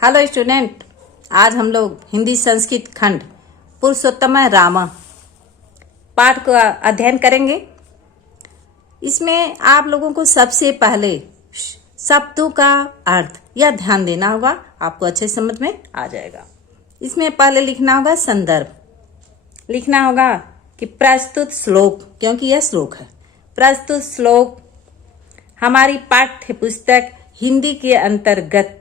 Hello student, आज हम लोग हिंदी संस्कृत खंड पुरुषोत्तम राम पाठ का अध्ययन करेंगे। इसमें आप लोगों को सबसे पहले शब्दों का अर्थ यह ध्यान देना होगा, आपको अच्छे समझ में आ जाएगा। इसमें पहले लिखना होगा संदर्भ, लिखना होगा कि प्रस्तुत श्लोक, क्योंकि यह श्लोक है। प्रस्तुत श्लोक हमारी पाठ्य पुस्तक हिंदी के अंतर्गत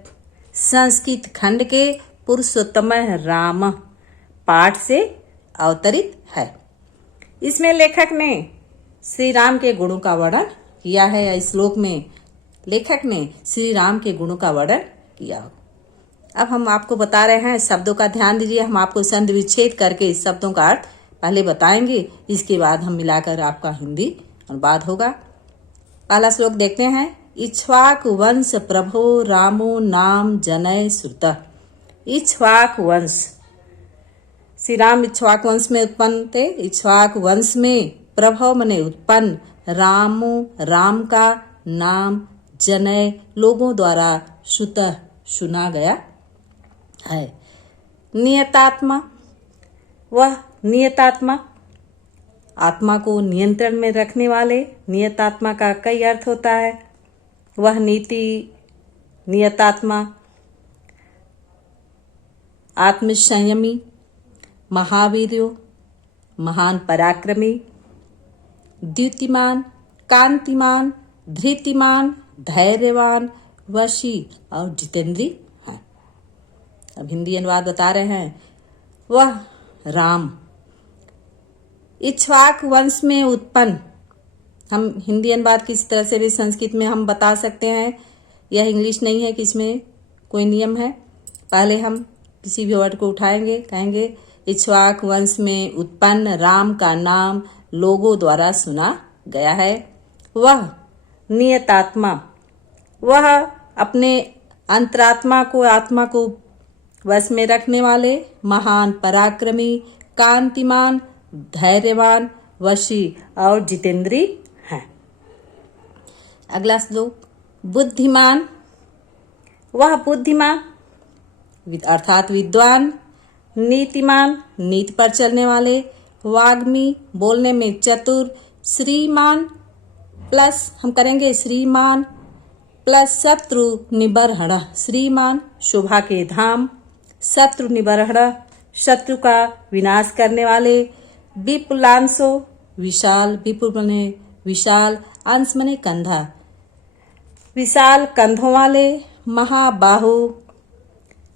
संस्कृत खंड के पुरुषोत्तम राम पाठ से अवतरित है। इसमें लेखक ने श्री राम के गुणों का वर्णन किया है। इस श्लोक में लेखक ने श्री राम के गुणों का वर्णन किया। अब हम आपको बता रहे हैं, शब्दों का ध्यान दीजिए। हम आपको संधि विच्छेद करके शब्दों का अर्थ पहले बताएंगे, इसके बाद हम मिलाकर आपका हिंदी अनुवाद होगा। पहला श्लोक देखते हैं। इक्ष्वाक वंश प्रभो रामो नाम जनय श्रुत। इक्ष्वाक वंश, श्री राम इक्ष्वाक वंश में उत्पन्न थे। इक्ष्वाक वंश में प्रभव मने उत्पन्न, रामो राम का नाम, जनय लोगों द्वारा, श्रुत सुना गया है। नियतात्मा, वह नियतात्मा आत्मा को नियंत्रण में रखने वाले। नियतात्मा का कई अर्थ होता है। वह नीति नियतात्मा, आत्मसंयमी, महावीर्यो महान पराक्रमी, द्युतिमान, कांतिमान, धृतिमान, धैर्यवान, वशी और जितेंद्री है। अब हिंदी अनुवाद बता रहे हैं। वह राम इक्ष्वाक वंश में उत्पन्न, हम हिंदी अनुवाद किसी तरह से भी संस्कृत में हम बता सकते हैं। यह इंग्लिश नहीं है कि इसमें कोई नियम है। पहले हम किसी भी वर्ड को उठाएंगे, कहेंगे इक्ष्वाक वंश में उत्पन्न राम का नाम लोगों द्वारा सुना गया है। वह नियतात्मा, वह अपने अंतरात्मा को, आत्मा को वश में रखने वाले, महान पराक्रमी, कांतिमान, धैर्यवान, वशी और जितेंद्री हैं। अगला श्लोक। बुद्धिमान, वह बुद्धिमान अर्थात विद्वान, नीतिमान नीति पर चलने वाले, वाग्मी बोलने में चतुर, श्रीमान प्लस हम करेंगे श्रीमान प्लस शत्रु निबर्हण, श्रीमान शोभा के धाम, शत्रु निबर्हण शत्रु का विनाश करने वाले, विपुलांशो विशाल, विपुल बने विशाल, अंश मने कंधा, विशाल कंधों वाले, महाबाहु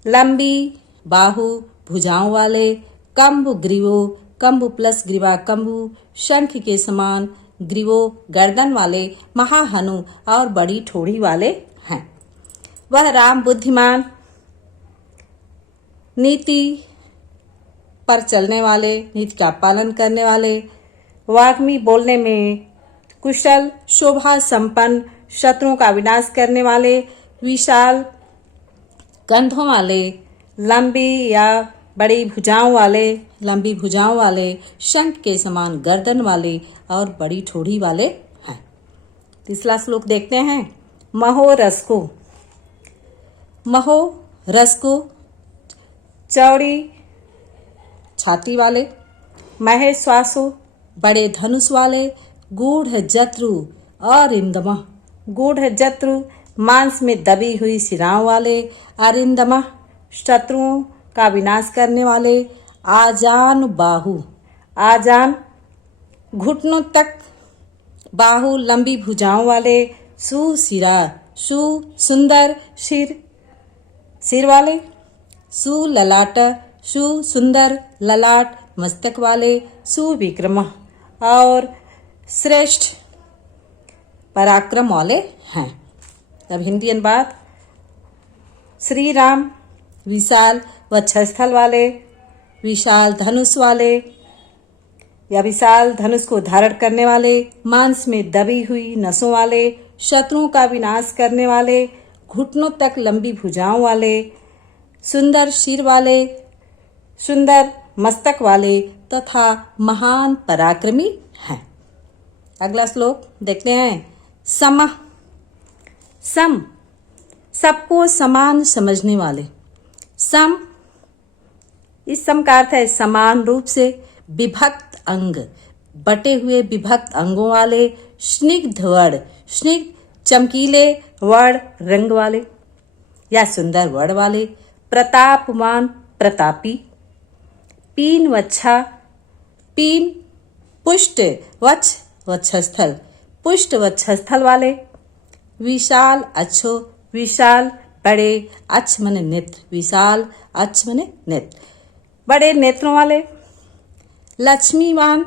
लंबी बाहु भुजाओं वाले, कंबु ग्रीवो, कंबु प्लस ग्रीवा कंबु शंख के समान, ग्रीवो गर्दन वाले, महाहनु और बड़ी ठोड़ी वाले हैं। वह राम बुद्धिमान, नीति पर चलने वाले, नीति का पालन करने वाले, वाग्मी बोलने में कुशल, शोभा संपन्न, शत्रुओं का विनाश करने वाले, विशाल कंधों वाले, लंबी या बड़ी भुजाओं वाले, लंबी भुजाओं वाले, शंख के समान गर्दन वाले और बड़ी ठोड़ी वाले हैं। तीसरा श्लोक देखते हैं। महो रसको, महो रसको चौड़ी छाती वाले, महेश्वासो बड़े धनुष वाले, गूढ़ जत्रु और इंदमा, गूढ़ जत्रु मांस में दबी हुई सिराओं वाले, अरिंदमा शत्रुओं का विनाश करने वाले, आजान बाहु, आजान घुटनों तक, बाहु लंबी भुजाओं वाले, सुशिरा सु सुंदर सिर, सिर वाले, सुललाट सु सुंदर ललाट मस्तक वाले, सुविक्रम और श्रेष्ठ पराक्रम वाले हैं। अब हिंदी अनुवाद। श्री राम विशाल वक्षस्थल वाले, विशाल धनुष वाले या विशाल धनुष को धारण करने वाले, मांस में दबी हुई नसों वाले, शत्रुओं का विनाश करने वाले, घुटनों तक लंबी भुजाओं वाले, सुंदर सिर वाले, सुंदर मस्तक वाले तथा महान पराक्रमी हैं। अगला श्लोक देखते हैं। सम, सम सबको समान समझने वाले, सम, इस सम का अर्थ है समान रूप से, विभक्त अंग, बटे हुए विभक्त अंगों वाले, स्निग्ध वर्ण, स्निग्ध चमकीले वर्ण रंग वाले या सुंदर वर्ण वाले, प्रतापमान प्रतापी, पीन वच्छा, पीन पुष्ट वक्ष वक्षस्थल, पुष्ट वक्षस्थल वाले, विशाल अच्छो, विशाल बड़े, अच्छ मने नेत्र, विशाल अच्छ मने नेत्र, बड़े नेत्रों वाले, लक्ष्मीवान,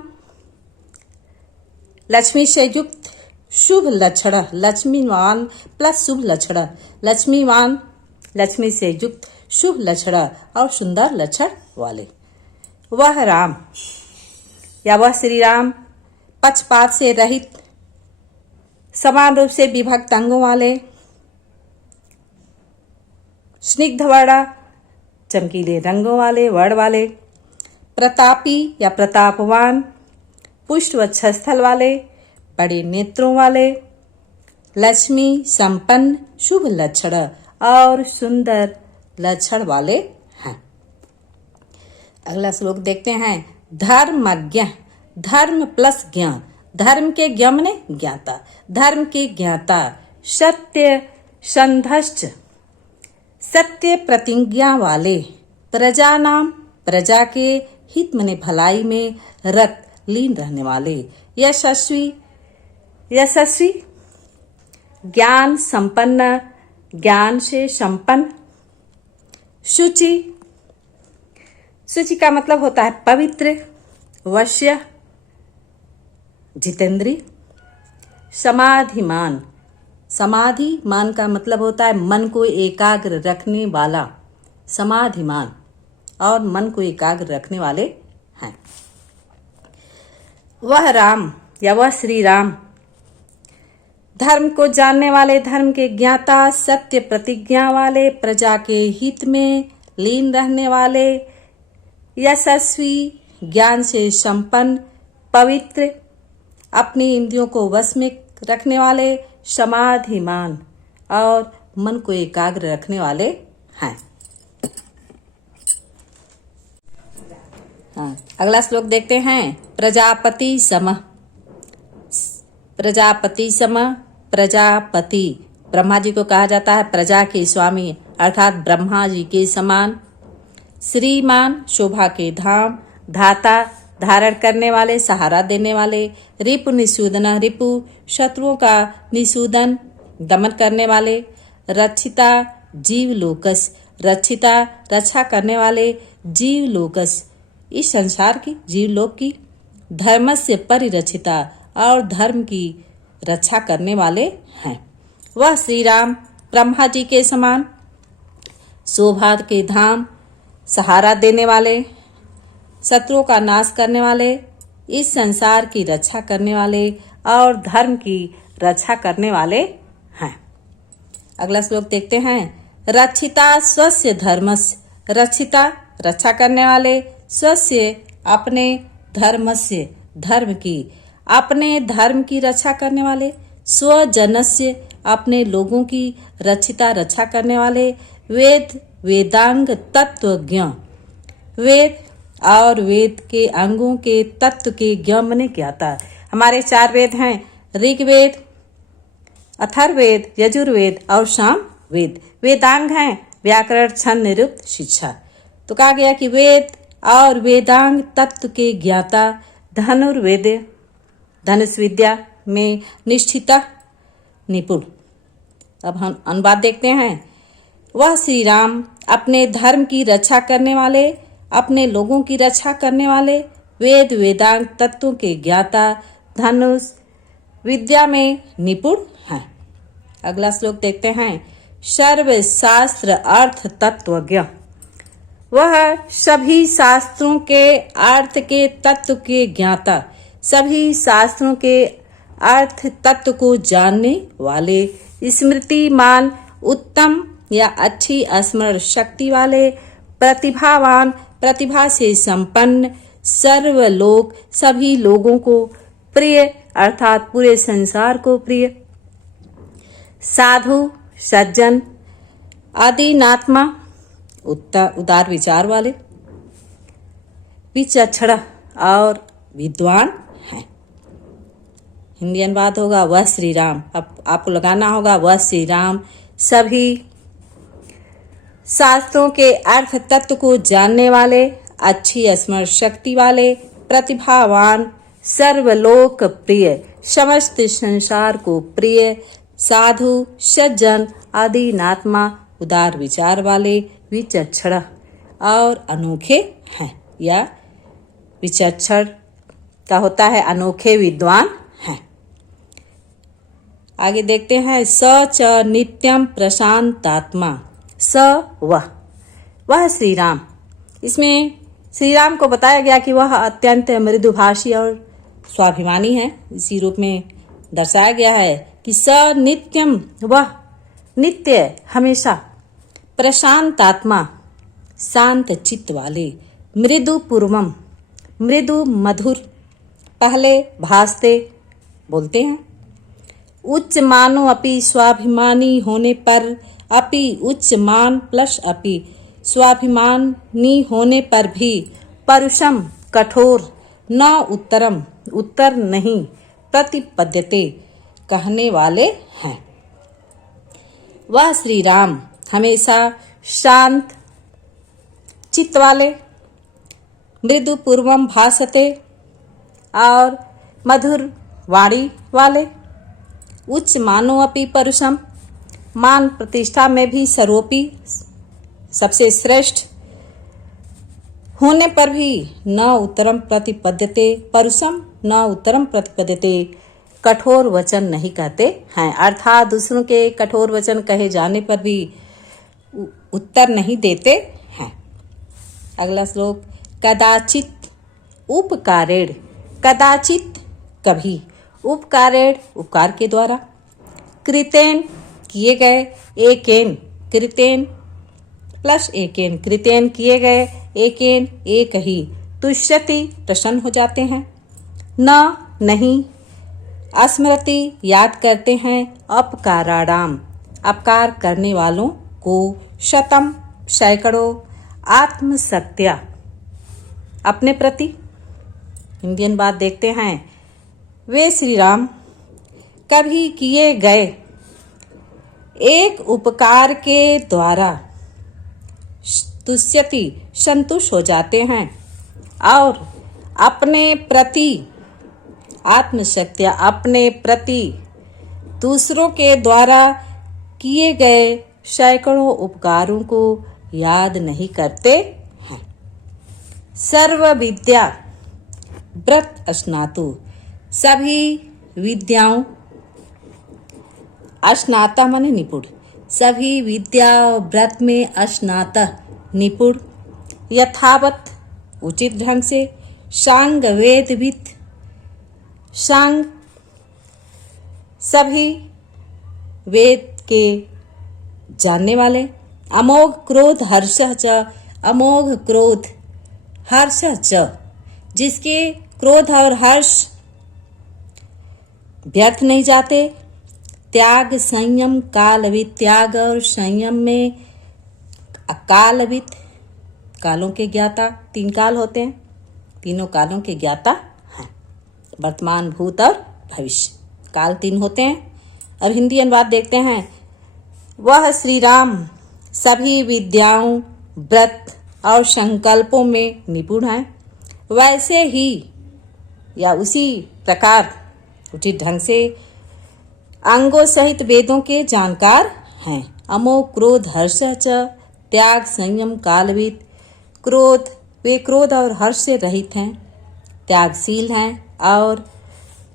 लक्ष्मी से युक्त, शुभ लक्षण, लक्ष्मीवान प्लस शुभ लक्षण, लक्ष्मीवान लक्ष्मी से युक्त, शुभ लक्षण और सुंदर लक्षण वाले। वह राम या वह श्री राम पक्षपात से रहित, समान रूप से विभक्त अंगों वाले, स्निग्ध वर्ण, चमकीले रंगों वाले वर्ण वाले, प्रतापी या प्रतापवान, पुष्ट वक्षस्थल वाले, बड़े नेत्रों वाले, लक्ष्मी संपन्न, शुभ लक्षण और सुंदर लक्षण वाले हैं। अगला श्लोक देखते हैं। धर्मज्ञ, धर्म प्लस ज्ञान, धर्म के ज्ञ मने ज्ञाता, धर्म के ज्ञाता, सत्य संधश्च, सत्य प्रतिज्ञा वाले, प्रजा नाम, प्रजा के, हित मने भलाई में, रत लीन रहने वाले, यशस्वी, यशस्वी, ज्ञान संपन्न, ज्ञान से संपन्न, शुचि, शुचि का मतलब होता है पवित्र, वश्य, जितेंद्री, समाधिमान, समाधिमान का मतलब होता है मन को एकाग्र रखने वाला, समाधिमान और मन को एकाग्र रखने वाले हैं। वह राम या वह श्री राम धर्म को जानने वाले, धर्म के ज्ञाता, सत्य प्रतिज्ञा वाले, प्रजा के हित में लीन रहने वाले, यशस्वी, ज्ञान से संपन्न, पवित्र, अपनी इंद्रियों को वश में रखने वाले, समाधिमान और मन को एकाग्र रखने वाले हैं। अगला श्लोक देखते हैं। प्रजापति सम, प्रजापति सम, प्रजापति ब्रह्मा जी को कहा जाता है प्रजा के स्वामी अर्थात ब्रह्मा जी के समान। श्रीमान शोभा के धाम, धाता धारण करने वाले, सहारा देने वाले, रिपु निषूदन, रिपु शत्रुओं का निषूदन दमन करने वाले, रक्षिता जीव लोकस, रक्षिता रक्षा करने वाले, जीव लोकस इस संसार की, जीव लोक की, धर्मस्य परिरक्षिता और धर्म की रक्षा करने वाले हैं। वह श्री राम ब्रह्मा जी के समान, शोभा के धाम, सहारा देने वाले, शत्रुओं का नाश करने वाले, इस संसार की रक्षा करने वाले और धर्म की रक्षा करने वाले हैं। अगला श्लोक देखते हैं। रक्षिता स्वस्य धर्मस्य, रक्षिता रक्षा करने वाले, स्वस्य अपने, धर्मस्य धर्म की, अपने धर्म की रक्षा करने वाले, स्वजनस्य अपने लोगों की रक्षिता रक्षा करने वाले, वेद वेदांग तत्वज्ञ, वेद और वेद के अंगों के तत्व के ज्ञ मने ज्ञाता। हमारे 4 वेद हैं, ऋग्वेद, अथर्ववेद, यजुर्वेद और सामवेद। वेदांग हैं व्याकरण, छंद, निरुक्त, शिक्षा। तो कहा गया कि वेद और वेदांग तत्व के ज्ञाता, धनुर्वेद धनुष विद्या में निष्ठित निपुण। अब हम अनुवाद देखते हैं। वह श्री राम अपने धर्म की रक्षा करने वाले, अपने लोगों की रक्षा करने वाले, वेद वेदांग तत्वों के ज्ञाता, धनुष विद्या में निपुण हैं। अगला श्लोक देखते हैं। सर्व शास्त्र अर्थ तत्वज्ञ, वह सभी शास्त्रों के अर्थ के तत्व के ज्ञाता, सभी शास्त्रों के अर्थ तत्व को जानने वाले, स्मृतिमान, उत्तम या अच्छी स्मरण शक्ति वाले, प्रतिभावान, प्रतिभा से संपन्न, सर्वलोक सभी लोगों को प्रिय अर्थात पूरे संसार को प्रिय, साधु सज्जन, आदिनात्मा उदार विचार वाले, विचक्षण और विद्वान हैं। हिंदी अनुवाद होगा वह श्री राम। अब आपको लगाना होगा वह श्री राम सभी शास्त्रों के अर्थ तत्व को जानने वाले, अच्छी स्मरण शक्ति वाले, प्रतिभावान, सर्वलोक प्रिय, समस्त संसार को प्रिय, साधु, सज्जन, आदिनात्मा, उदार विचार वाले, विचक्षण और अनोखे हैं। या विचक्षण का होता है अनोखे विद्वान हैं। आगे देखते हैं स च नित्यम प्रशांतात्मा। स वह श्री राम। इसमें श्री राम को बताया गया कि वह अत्यंत मृदुभाषी और स्वाभिमानी है। इसी रूप में दर्शाया गया है कि स नित्यम, वह नित्य हमेशा, प्रशांतात्मा शांत चित्त वाले, मृदु पूर्वम मृदु मधुर, पहले भासते बोलते हैं, उच्च मानो अपि स्वाभिमानी होने पर, अपि उच्च मान प्लस अपि स्वाभिमानी होने पर भी, परुषम कठोर, न उत्तरम उत्तर नहीं, प्रतिपद्यते कहने वाले हैं। वह श्री राम हमेशा शांत चित्त वाले, मृदु पूर्वम भासते और मधुर वाणी वाले, उच्च मानो अपि परुषम, मान प्रतिष्ठा में भी सर्वोपि सबसे श्रेष्ठ होने पर भी, न उत्तरम प्रतिपद्यते परुषम, न उत्तरम प्रतिपद्यते कठोर वचन नहीं कहते हैं। अर्थात दूसरों के कठोर वचन कहे जाने पर भी उत्तर नहीं देते हैं। अगला श्लोक कदाचित उपकारेण, कदाचित कभी, उपकारेण उपकार के द्वारा, कृतेन किए गए, एकेन कृतेन प्लस एकेन, कृतेन किए गए, एकेन एक ही, तुष्यति प्रसन्न हो जाते हैं, न नहीं, स्मृति याद करते हैं, अपकाराणाम अपकार करने वालों को, शतम सैकड़ों, आत्मसत्या अपने प्रति। इंडियन बात देखते हैं वे श्री राम कभी किए गए एक उपकार के द्वारा तुष्यति संतुष्ट हो जाते हैं और अपने प्रति आत्मशक्तिया अपने प्रति दूसरों के द्वारा किए गए सैकड़ों उपकारों को याद नहीं करते हैं। सर्व विद्या व्रत स्नातु, सभी विद्याओं, स्नाता माने निपुण, सभी विद्या व्रत में स्नाता निपुण, यथावत उचित ढंग से, सांग वेदविद, सांग सभी वेद के जानने वाले, अमोघ क्रोध हर्ष च, अमोघ क्रोध हर्ष च, जिसके क्रोध और हर्ष व्यर्थ नहीं जाते, त्याग संयम कालविद, त्याग और संयम में कालविद, कालों के ज्ञाता, 3 काल होते हैं, तीनों कालों के ज्ञाता हैं, वर्तमान भूत और भविष्य, काल 3 होते हैं। अब हिंदी अनुवाद देखते हैं वह श्री राम सभी विद्याओं व्रत और संकल्पों में निपुण हैं, वैसे ही या उसी प्रकार उचित ढंग से अंगों सहित वेदों के जानकार हैं। अमोघ क्रोध हर्ष च, त्याग संयम कालविद, क्रोध वे क्रोध और हर्ष से रहित हैं, त्यागशील हैं और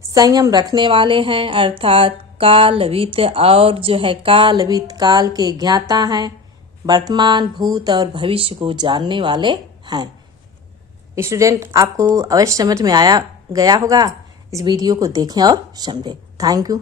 संयम रखने वाले हैं, अर्थात कालविद और जो है कालविद काल के ज्ञाता हैं, वर्तमान भूत और भविष्य को जानने वाले हैं। स्टूडेंट आपको अवश्य समझ में आया गया होगा। इस वीडियो को देखें और समझें। Thank you.